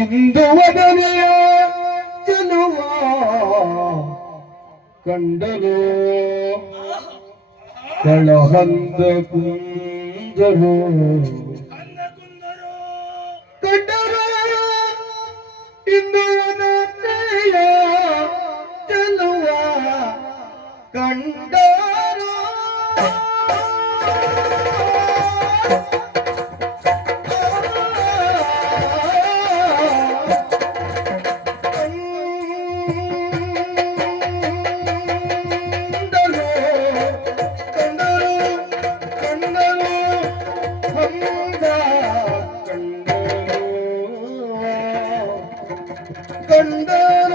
ಇಂದು ಒಡನೆಯ ಚೆಲುವ ಕಂಡಲು ಕಳಹಂದ ಕುಂದರು ಕಂಡರು. ಇಂದು ಒಡನೆಯ ಚೆಲುವ ಕಂಡ ಕಂಡರು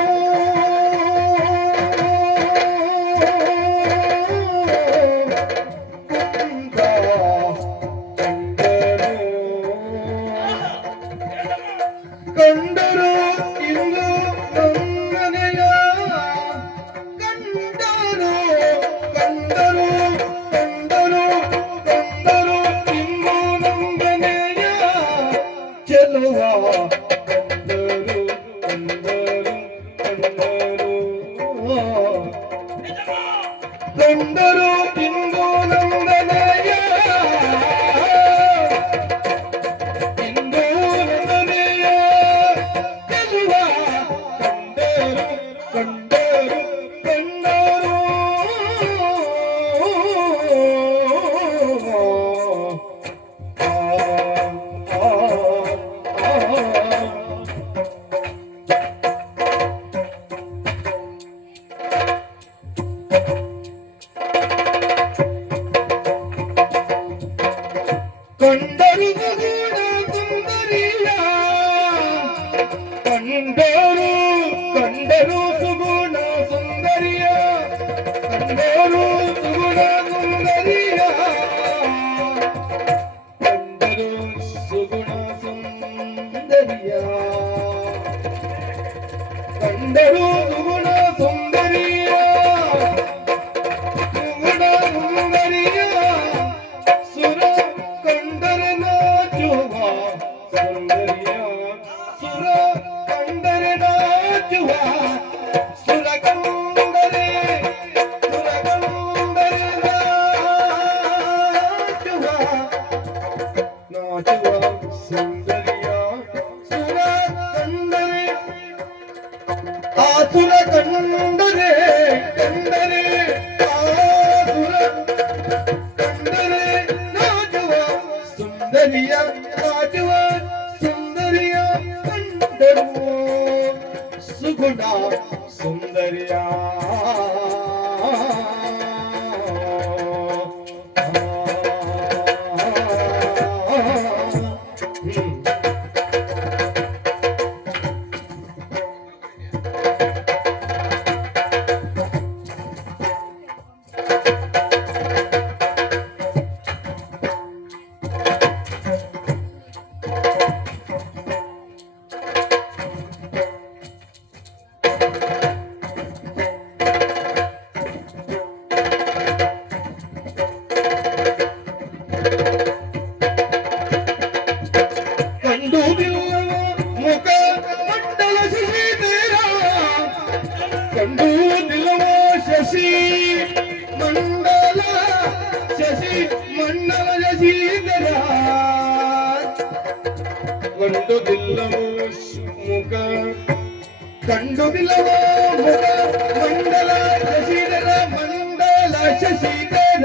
కండరు సుగుణ సుందరీ ಆತುರ ಕಂಡರೆ ಕಂಡರೆ ಆತುರ ಕಂಡರೆ ನಾಜುವ ಸುಂದರಿಯ ನಾಜುವ ಸುಂದರಿಯ ಕಂಡರು. ಸುಗುಣ ಸುಂದರಿಯ ಕಂಡು ಬಿಲ್ಲವೋ ಮುಖ ಕಂಡು ಬಿಲ್ಲವೋ ಮುಖ ಮಂಡಲ ಶಶಿಧರ ಮಂಡಲ ಶಶಿಧರ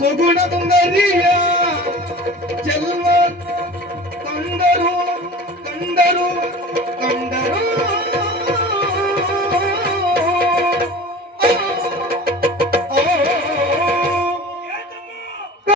Segura